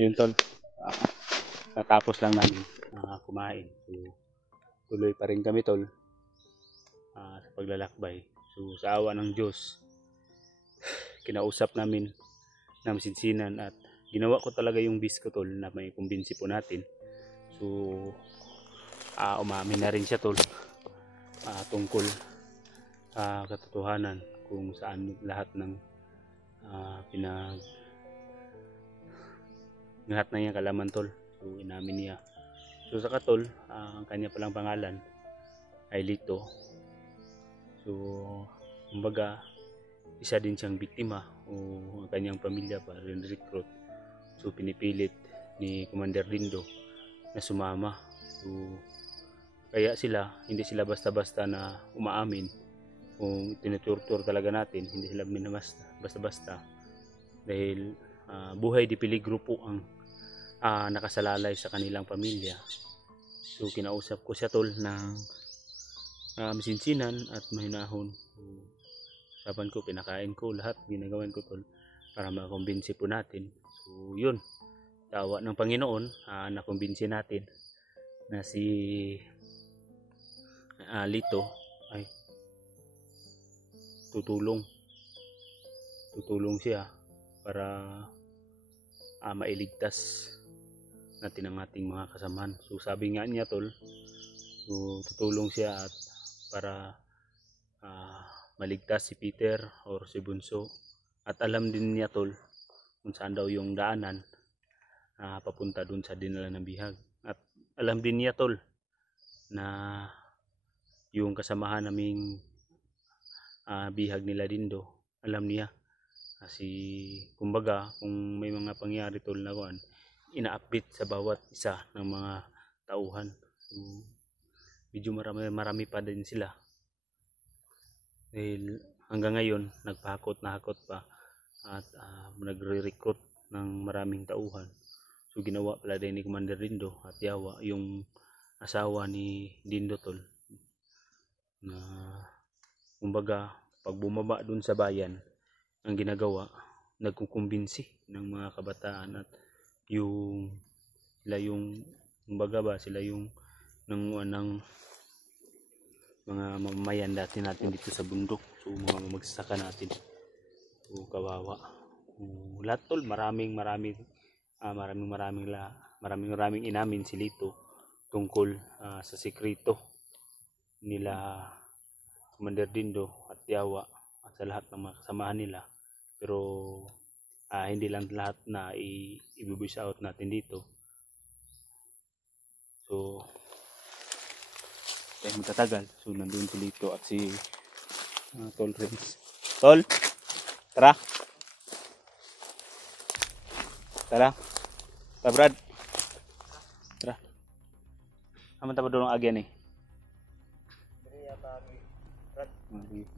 So yun tol, natapos lang namin kumain. So tuloy pa rin kami tol sa paglalakbay. So sa awa ng Diyos, kinausap namin na masinsinan at ginawa ko talaga yung bis ko tol na may kumbinsi po natin. So umamin na rin siya tol tungkol sa katotohanan kung saan lahat ng lahat na yung kalaman tol. So inamin niya. So sa katol, ang kanya palang pangalan ay Lito. So kumbaga isa din siyang biktima o ang kanyang pamilya pa rin recruit. So pinipilit ni Commander Dindo na sumama. So kaya hindi sila basta-basta na umaamin. Kung tinuturtur talaga natin, hindi sila basta-basta dahil buhay di peligro po ang nakasalalay sa kanilang pamilya. So kinausap ko siya tol ng masinsinan at mahinahon. So, saban ko, pinakain ko lahat, ginagawan ko tol para makumbinsi po natin. So yun, tawa ng Panginoon, nakumbinsi natin na si Lito ay tutulong siya para mailigtas natin ang ating mga kasamahan. So sabi nga niya tol, so tutulong siya at para maligtas si Peter or si Bunso, at alam din niya tol kung saan daw yung daanan papunta dun sa dinala ng bihag, at alam din niya tol na yung kasamahan naming bihag nila Dindo, alam niya kasi kumbaga kung may mga pangyari tol na kuan, ina-update sa bawat isa ng mga tauhan. So, medyo marami pa din sila dahil hanggang ngayon nagpahakot pa at nagre-recruit ng maraming tauhan. So ginawa pala din ni Commander Dindo at Yawa, yung asawa ni Dindo tol, na kumbaga pag bumaba dun sa bayan, ang ginagawa, nagkukumbinsi ng mga kabataan at sila yung ng mga mamamayan natin dito sa bundok. So mga magsasaka natin. So kawawa. Lahat tol, maraming inamin si Lito tungkol sa sekreto nila Commander Dindo at Yawa at sa lahat ng mga kasamahan nila. Pero hindi lang lahat na i-voice out natin dito. So tayo magtatagal. So nandun si Lito at si Tol Renz. Tol, tara Brad, tara. Aman ta ba doon ang agyan eh?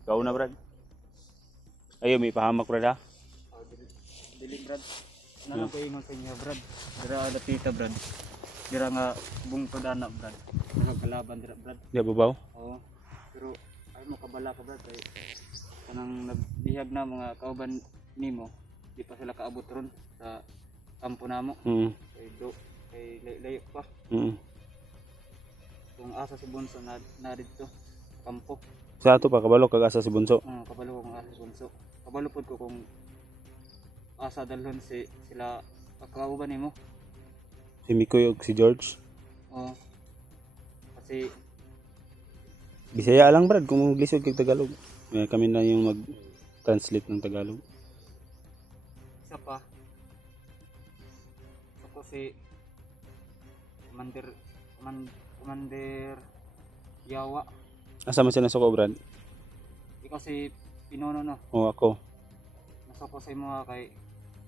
Ikaw na Brad. Ayo, may pahamak Brad ha? Dili Brad. Ano ko ingon sa inyo Brad? Dira ada tita Brad. Dira nga bungtod anak Brad. Kalaban dira Brad. Di babaw? Oo. Pero ay mo kabala ka Brad kay kanang nagbihag na mga kauban nimo, di pa sila kaabot ron sa kampo namo. Kay layo pa. Kung asa si Bunso na dito kampo. Sa ato pa kabalo kag asa si Bunso. Kabalo kung asa si Bunso. Kabalo pod ko kung asa dalhon sila kakauban nimo. Si Mikoy ug si George. Oo. Kasi Bisaya lang Brad kung maglisod kag Tagalog. Kami na yung mag-translate ng Tagalog. Isa pa. Ako si Commander Yawa. Asa man sila sa Brad? Ikaw si Pinono no? O ako. Nasako sa imo kay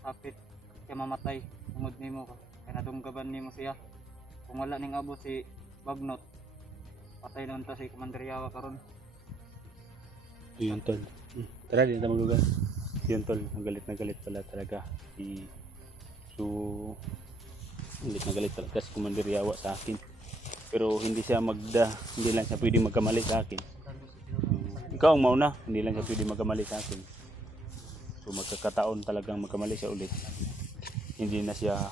hapit siya mamatay tungod nimo kay nadunggaban nimo siya. Kung wala ning abot si Bagnot, patay na ta si Commander Yawa karon. Yun tol. Tara din tayo maglugar. Yun tol, galit na galit pala talaga galit na galit talaga si Commander Yawa sa akin. Pero hindi lang siya pwede magkamali sa akin. Ikaw ang mauna, hindi lang siya pwede magkamali sa akin. So magkakataon talagang magkamali siya ulit. Hindi na siya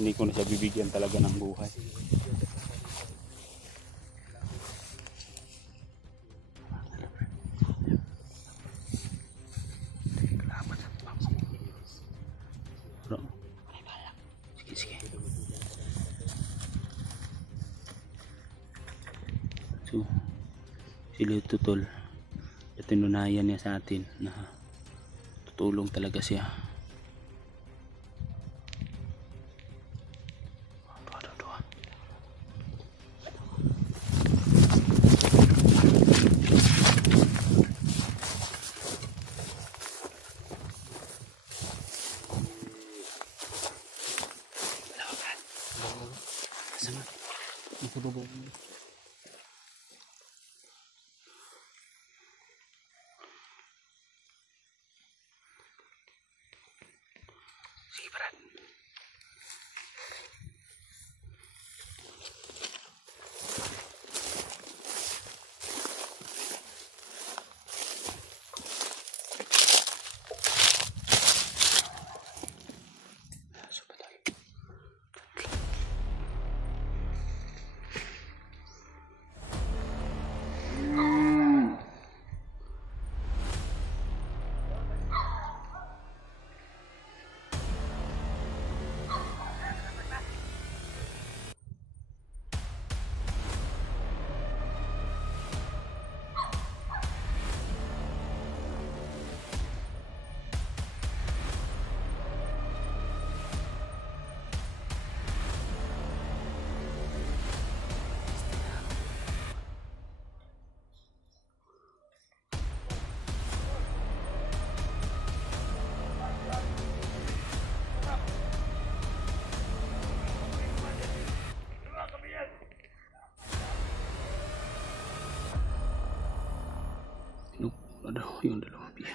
hindi ko na siya bibigyan talaga ng buhay. Sige. So, sila tutol. Tinunayan niya sa atin na tutulong talaga siya. Sige, Brad. Aduh, yung dalawang piya.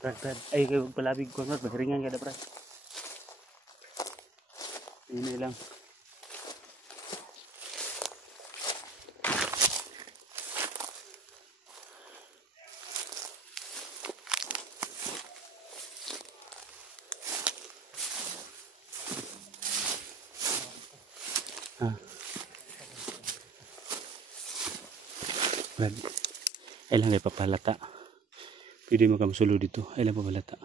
Brad, ay kayo palabig ko Brad, magringan kada Brad. Ini lang. Brad, ay lang kay papalata. Pwede mo kang sulo dito. Ay lang papalata.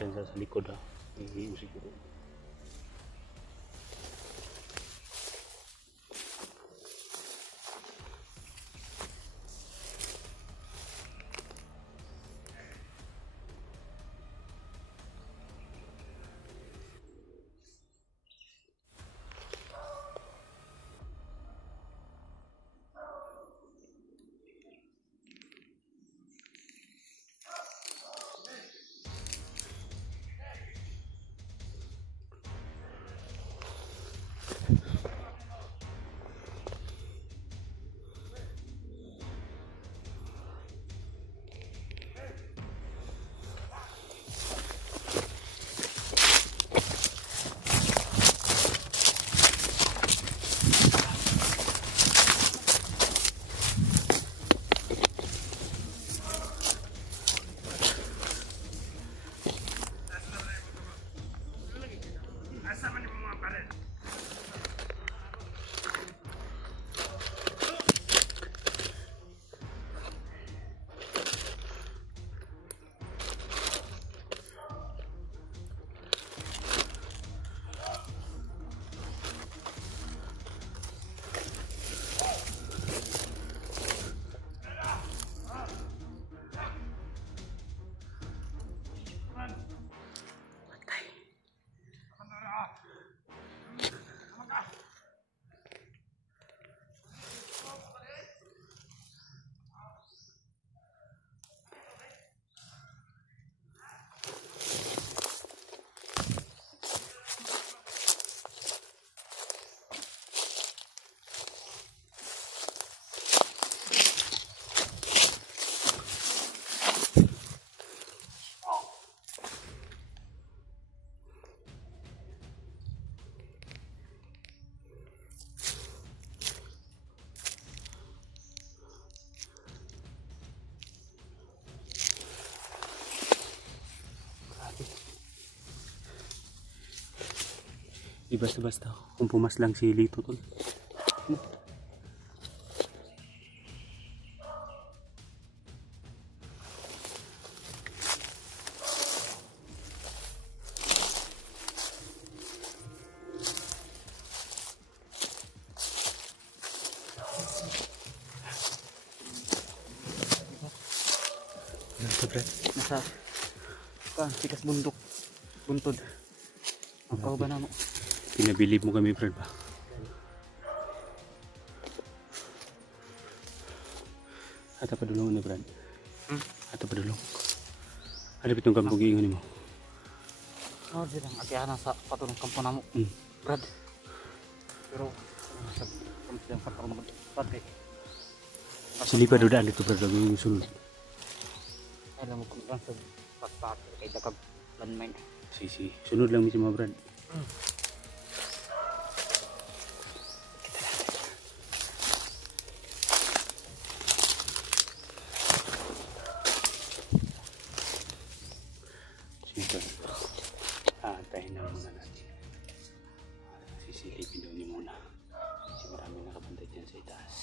natin sa likod ha. Hindi siguro. Di basta-basta kung pumas lang si Lito tol. Nasa tikas bundok, buntod ang kauban namo. Pinabilib mo kami, friend ba? Ata pa dulong na, friend. Ata pa dulong. Ano bitong kampong iingon mo? Oh, di lang atiana sa patulong kampo namo. Brad. Pero sa kampo yang patulong pati. Sili pa dudaan dito, brad, yung sunod. Alam mo kung lang sa patpat kay dakag landmine. Si sunod lang mismo, brad. Antayin na muna natin. Sisilipin daw niyo muna. Kasi maraming nakabantay dyan sa itaas.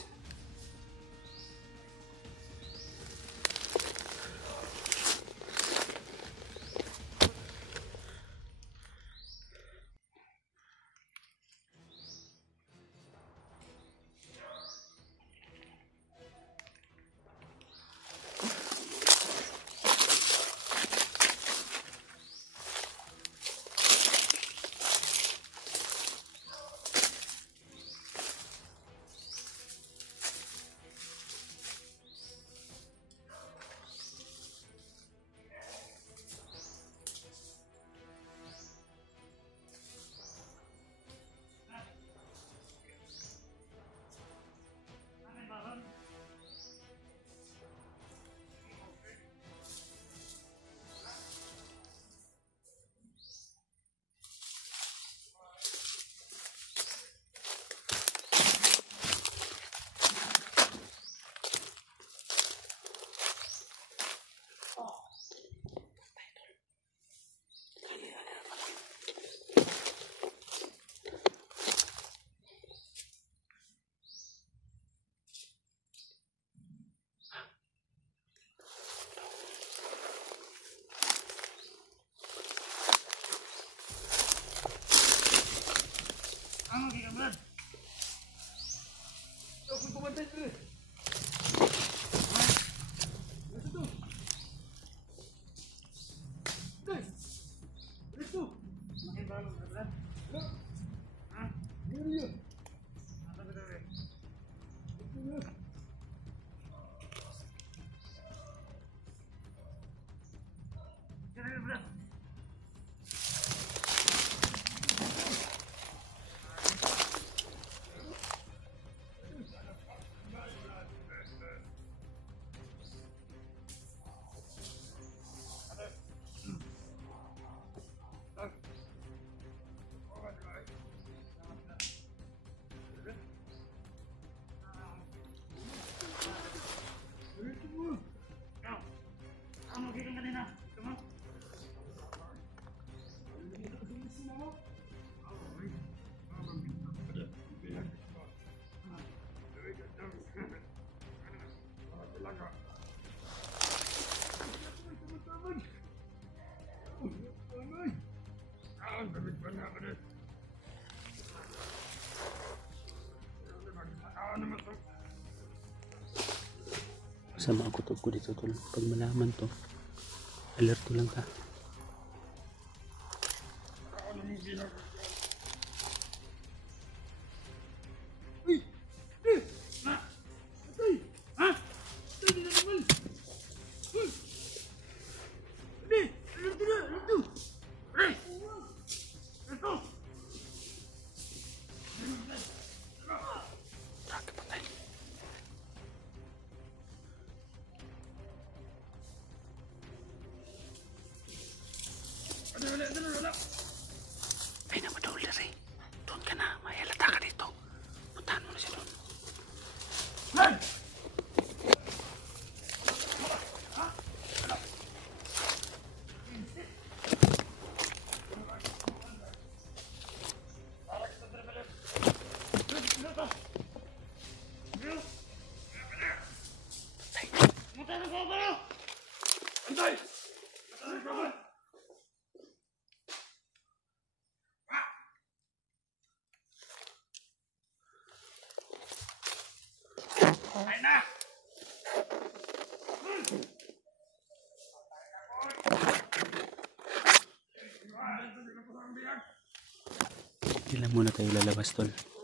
Sama ako to ko dito tol. Pag malaman to, alerto lang ka. Ay naman daw Larry. Doon ka na. May halata ka dito. Puntahan mo na siya doon. Ay na! Ilan muna tayo lalabas tol.